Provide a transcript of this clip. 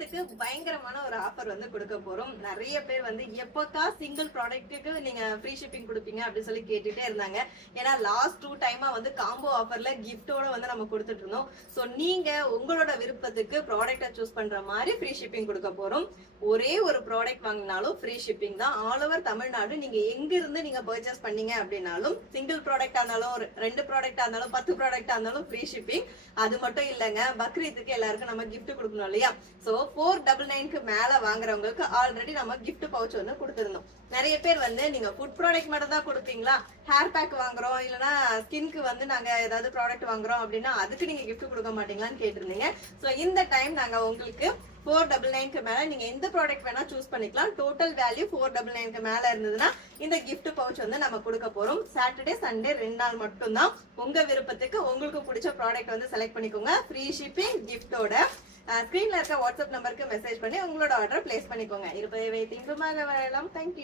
பக்ரீத்துக்கு பயங்கரமான ஒரு ஆஃபர் வந்து கொடுக்க போறோம். நிறைய பேர் வந்து எப்பக்கா சிங்கிள் ப்ராடக்ட்டுக்கு நீங்க ஃப்ரீ ஷிப்பிங் கொடுப்பீங்க அப்படின்னு சொல்லி கேட்டுட்டே இருந்தாங்க. ஏன்னா லாஸ்ட் 2 டைமா வந்து காம்போ ஆஃபர்ல கிஃப்டோட வந்து நம்ம கொடுத்துட்டு இருந்தோம். ஸோ நீங்க உங்களோட விருப்பத்துக்கு ப்ராடக்டை சூஸ் பண்ற மாதிரி ஃப்ரீ ஷிப்பிங் கொடுக்க போறோம். ஒரே ஒரு ப்ராடக்ட் வாங்கினாலும் ஃப்ரீ ஷிப்பிங் தான். ஆல் ஓவர் தமிழ்நாடு நீங்க எங்க இருந்து நீங்க பர்ச்சேஸ் பண்ணீங்க அப்படின்னாலும் சிங்கிள் ப்ராடக்டா இருந்தாலும் 2 ப்ராடக்டா இருந்தாலும் 10 ப்ராடக்டா இருந்தாலும் ஃப்ரீ ஷிப்பிங். அது மட்டும் இல்லைங்க, பக்ரீத்துக்கு எல்லாருக்கும் நம்ம கிஃப்ட் கொடுக்கணும் இல்லையா? சோ 499க்கு மேல வாங்குறவங்களுக்கு ஆல்ரெடி நம்ம கிஃப்ட் பவுச் வந்து கொடுத்துருந்தோம். நிறைய பேர் வந்து நீங்க ஃபுட் ப்ராடக்ட் மட்டும் தான் கொடுப்பீங்களா, ஹேர் பேக் வாங்குறோம் இல்லைன்னா ஸ்கின்க்கு வந்து நாங்க ஏதாவது ப்ராடக்ட் வாங்குறோம் அப்படின்னா அதுக்கு நீங்க கிஃப்ட் கொடுக்க மாட்டீங்களான்னு கேட்டிருந்தீங்க. சோ இந்த டைம் நாங்க உங்களுக்கு 499க்கு மேல நீங்க எந்த ப்ராடக்ட் வேணா சூஸ் பண்ணிக்கலாம். டோட்டல் வேல்யூ 499க்கு மேல இருந்ததுன்னா இந்த கிஃப்ட் பவுச் வந்து நம்ம கொடுக்க போறோம். சாட்டர்டே சண்டே 2 நாள் மட்டும் தான். உங்க விருப்பத்துக்கு உங்களுக்கு பிடிச்ச ப்ராடக்ட் வந்து செலக்ட் பண்ணிக்கோங்க. ஃப்ரீ ஷிப்பிங் கிஃப்டோட. ஸ்கிரீன்ல இருக்க வாட்ஸ்அப் நம்பருக்கு மெசேஜ் பண்ணி உங்களோட ஆர்டர் பிளேஸ் பண்ணிக்கோங்க. இருப்பதை வைத்து இங்குமாக வரலாம். தேங்க்யூ.